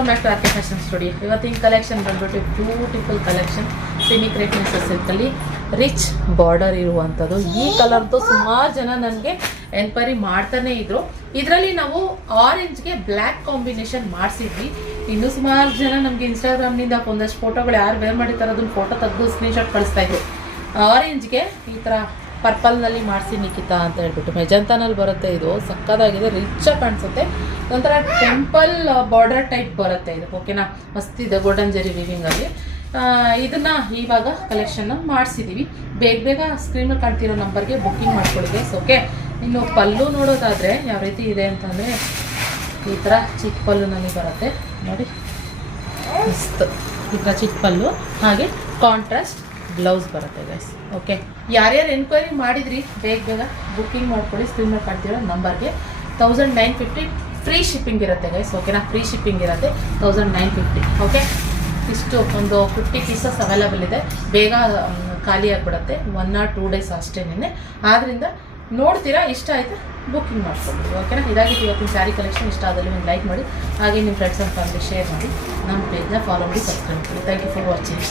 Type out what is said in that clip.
Welcome back to R K fashion studio. ಇವತ್ತಿನ collection ಬಂದ್ಬಿಟ್ಟು beautiful collection semi crepe ಸಿಲ್ಕಲ್ಲಿ rich border ಇರುವಂಥದ್ದು. ಈ ಕಲರ್ದು ಸುಮಾರು ಜನ ನನಗೆ ಎನ್ಕ್ವೈರಿ ಮಾಡ್ತಾನೆ ಇದ್ರು. ಇದರಲ್ಲಿ ನಾವು ಆರೆಂಜ್ಗೆ ಬ್ಲ್ಯಾಕ್ ಕಾಂಬಿನೇಷನ್ ಮಾಡಿಸಿದ್ವಿ. ಇನ್ನೂ ಸುಮಾರು ಜನ ನಮಗೆ ಇನ್ಸ್ಟಾಗ್ರಾಮ್ನಿಂದ ಒಂದಷ್ಟು ಫೋಟೋಗಳು ಯಾರು ವೇರ್ ಮಾಡಿರ್ತಾರೆ ಅದನ್ನು ಫೋಟೋ ತೆಗೆದು ಸ್ಕ್ರೀನ್ಶಾಟ್ ಕಳಿಸ್ತಾ ಇದ್ರು. ಆರೆಂಜ್ಗೆ ಈ ಥರ ಪರ್ಪಲ್ನಲ್ಲಿ ಮಾಡಿಸಿ ನಿಖಿತಾ ಅಂತ ಹೇಳ್ಬಿಟ್ಟು ಮೆಜಂತಾನಲ್ಲಿ ಬರುತ್ತೆ. ಇದು ಸಕ್ಕದಾಗಿದೆ, ರಿಚಾಗಿ ಕಾಣಿಸುತ್ತೆ. ಒಂಥರ ಟೆಂಪಲ್ ಬಾರ್ಡರ್ ಟೈಪ್ ಬರುತ್ತೆ ಇದು. ಓಕೆನಾ, ಮಸ್ತಿದೆ ಗೋಲ್ಡನ್ ಜರಿ ವಿವಿಂಗಲ್ಲಿ. ಇದನ್ನು ಇವಾಗ ಕಲೆಕ್ಷನ್ನ ಮಾಡಿಸಿದ್ದೀವಿ. ಬೇಗ ಸ್ಕ್ರೀನಲ್ಲಿ ಕಾಣ್ತಿರೋ ನಂಬರ್ಗೆ ಬುಕ್ಕಿಂಗ್ ಮಾಡ್ಕೊಳ್ಳಿ ಗೈಸ್. ಓಕೆ, ಇನ್ನು ಪಲ್ಲು ನೋಡೋದಾದರೆ ಯಾವ ರೀತಿ ಇದೆ ಅಂತಂದರೆ ಈ ಥರ ಚಿಕ್ಕ ಪಲ್ಲುನಲ್ಲಿ ಬರುತ್ತೆ ನೋಡಿ, ಮಸ್ತ್ ಈ ಥರ ಚಿಕ್ಕ ಪಲ್ಲು, ಹಾಗೆ ಕಾಂಟ್ರಾಸ್ಟ್ ಬ್ಲೌಸ್ ಬರುತ್ತೆ ಗೈಸ್. ಓಕೆ, ಯಾರ್ಯಾರು ಎನ್ಕ್ವೈರಿ ಮಾಡಿದ್ರಿ ಬೇಗ ಬುಕ್ಕಿಂಗ್ ಮಾಡ್ಕೊಳ್ಳಿ. ಸ್ಕ್ರೀನ್ ಮೇಲೆ ಕಾಣ್ತಿರೋ ನಂಬರ್ಗೆ 1950 ಫ್ರೀ ಶಿಪ್ಪಿಂಗ್ ಇರುತ್ತೆ ಗೈಸ್. ಓಕೆನಾ, ಫ್ರೀ ಶಿಪ್ಪಿಂಗ್ ಇರುತ್ತೆ 1950. ಓಕೆ, ಇಷ್ಟು ಒಂದು 50 ಪೀಸಸ್ ಅವೈಲೇಬಲ್ ಇದೆ. ಬೇಗ ಖಾಲಿ ಆಗಿಬಿಡುತ್ತೆ, 1 or 2 days ಅಷ್ಟೇನೆ. ಆದ್ದರಿಂದ ನೋಡ್ತೀರಾ, ಇಷ್ಟ ಆಯಿತು ಬುಕ್ಕಿಂಗ್ ಮಾಡ್ಕೊಳ್ಳಿ. ಓಕೆನಾ, ಇದಾಗಿತ್ತು ಇವತ್ತಿನ ಸ್ಯಾರಿ ಕಲೆಕ್ಷನ್. ಇಷ್ಟ ಆದಲ್ಲಿ ಒಂದು ಲೈಕ್ ಮಾಡಿ, ಹಾಗೆ ನಿಮ್ಮ ಫ್ರೆಂಡ್ಸ್ ಆ್ಯಂಡ್ ಫ್ಯಾಮಿಲಿ ಶೇರ್ ಮಾಡಿ, ನಮ್ಮ ಪೇಜ್ನ ಫಾಲೋ ಮಾಡಿ, ಸಬ್ಸ್ಕ್ರೈಬ್ ಮಾಡಿ. Thank you for watching.